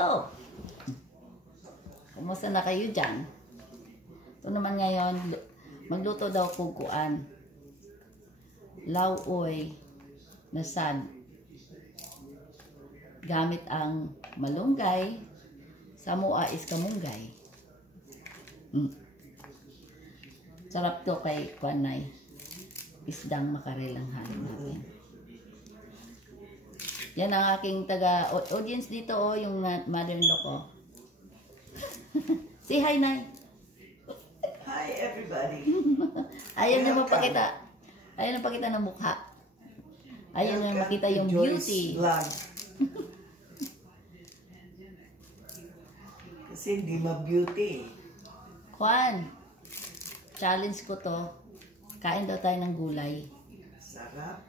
go! Kumusta na kayo dyan? Ito naman ngayon, magluto daw kukuan. Lauoy na sad. Gamit ang malunggay. Samua is kamunggay. Sarap to kay Kwanay. Isdang makarilanghan natin. Yan ang aking audience dito, oh, yung mother-in-law ko. Say hi, Nay. Hi, everybody. Ayaw na mapakita. Ayaw na pakita ng mukha. Ayaw na makita yung beauty. Kasi hindi ma-beauty. Juan, challenge ko to. Kain daw tayo ng gulay. Sarap.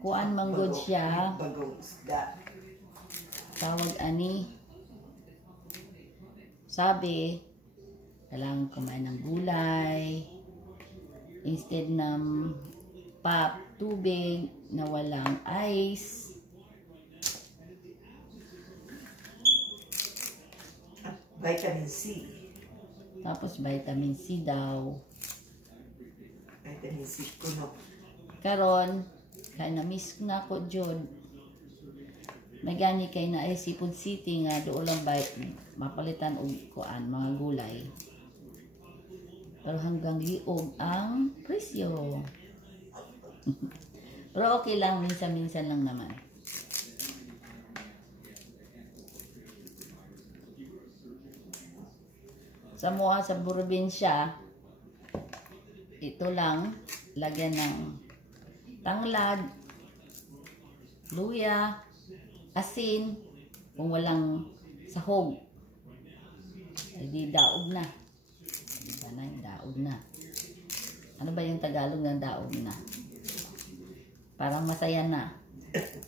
Kuan manggod siya. Bagong isda. Tawag ani. Sabi, kailangan kumain ng gulay. Instead ng tubig na walang ice. At vitamin C. Tapos vitamin C daw. Vitamin C kuno. Karon, kaya na-miss na ko Jod. May gani kay na ay Sipod City nga doon lang mapalitan og kuan mga gulay. Pero hanggang liog ang presyo. Pero okay lang, minsan-minsan lang naman. Sa mua sa probinsya, ito lang, lagyan ng tanglad, luya, asin, kung walang sahog. Hindi daog na. Di ba na, daog na. Ano ba yung Tagalog ng daog na? Parang masaya na.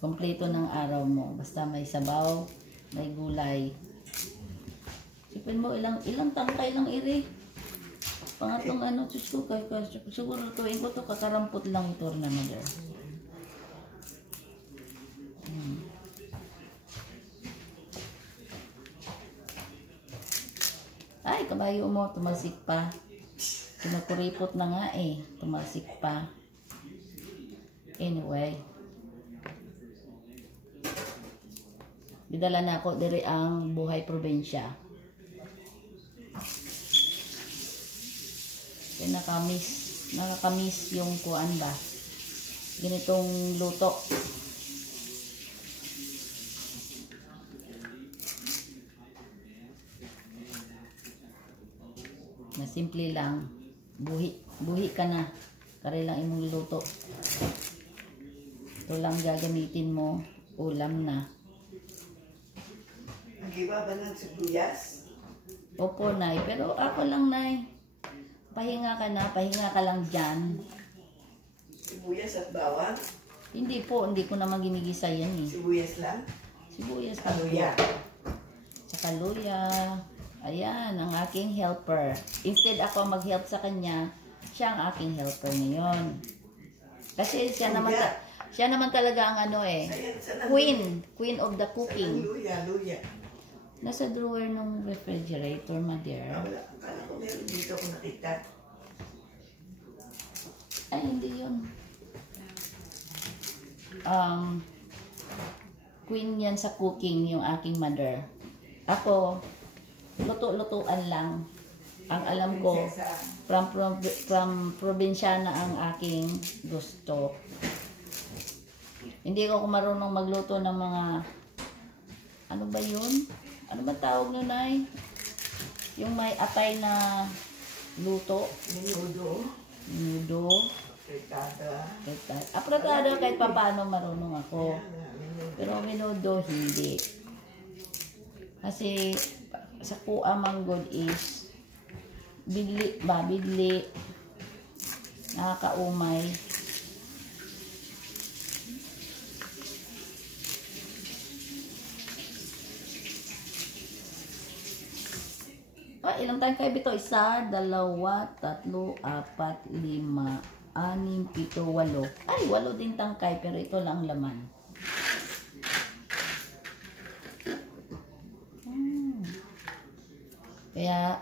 Kompleto ng araw mo. Basta may sabaw, may gulay. Sipin mo, ilang tangkay lang iri. Pangatong ano, Diyos ko, siguro tuwing ko to kakarampot lang ito na mother. Ay, kabayo mo, tumalsik pa. Kinukuripot na nga eh, tumalsik pa. Anyway. Bidala na ako diri ang buhay probinsya. Nakakamiss yung kuan ba. Ganitong luto. Na simple lang. Buhi ka na. Kare lang imong luto. Ito lang gagamitin mo. Ulam na. Nagiba ba ng sibuyas? Opo, Nay. Pero ako lang, Nay. Pahinga ka na. Pahinga ka lang dyan. Sibuyas at bawang? Hindi po. Hindi ko naman ginigisa yan eh. Sibuyas lang? Sibuyas pa. Luya. Saka luya. Ayan, ang aking helper. Instead ako mag-help sa kanya, siya ang aking helper ngayon. Kasi siya naman talaga ang ano eh. Queen of the cooking. Luya. Nasa drawer ng refrigerator, my dear. Wala. Akala ko meron dito ako nakita. Ay, hindi yun. Queen yan sa cooking, yung aking mother. Ako, luto-lutuan lang. Ang alam ko, from probinsyana ang aking gusto. Hindi ko marunong magluto ng mga, ano ba yun? Ano ba tawag nyo, Nay? Yung may atay na luto. Menudo. Fritada. Apratada kahit paano marunong ako. Pero menudo, hindi. Kasi sa kuha manggod is bidli. Nakakaumay. Ilang tayo kayo bito? 1, 2, 3, 4, 5, 6, 7, 8. Ay, 8 din tangkay, pero ito lang laman. Kaya,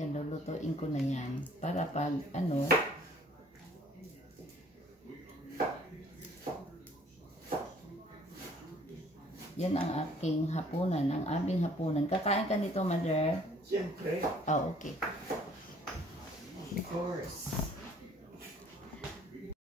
yan, lulutuin ko na yan. Para pag, ano, yan ang aking hapunan, ang aming hapunan. Kakain ka nito, mother? Siyempre. Oh, okay. Of course.